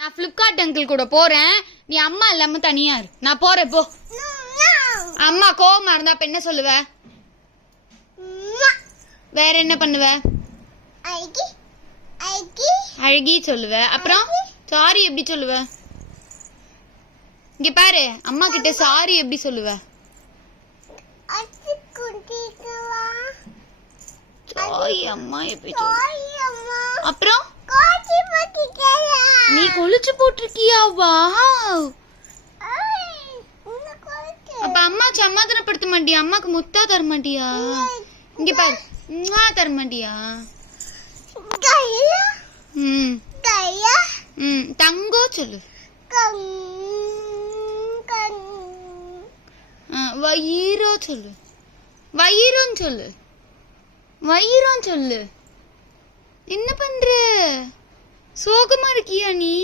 நான் Flipkart uncle கூட போறேன். நீ அம்மா இல்லாம தனியா இரு. நான் போறேன் போ. அம்மா கோவமா இருந்தா அப்ப என்ன சொல்லுவ? வேற என்ன பண்ணுவ? அழகி சொல்லுவ. அப்புறம் சாரி எப்படி சொல்லுவ? இங்க பாரு, அம்மா கிட்ட சாரி எப்படி சொல்லுவ? சாரி அம்மா எப்படி சொல்லுவ? அப்புறம் நீ கொலுச்சு போட்டிருக்கியா? வாவ். அப்ப அம்மா சமாதானப்படுத்த மாட்டியா? அம்மாக்கு முத்தா தர மாட்டியா? இங்க பாரு, தர மாட்டியா? தங்கோ சொல்லு. வயிறோ சொல்லு. வயிறும் சொல்லு. வயிறும் சொல்லு. என்ன பண்ற? சோகமா இருக்கியா நீ?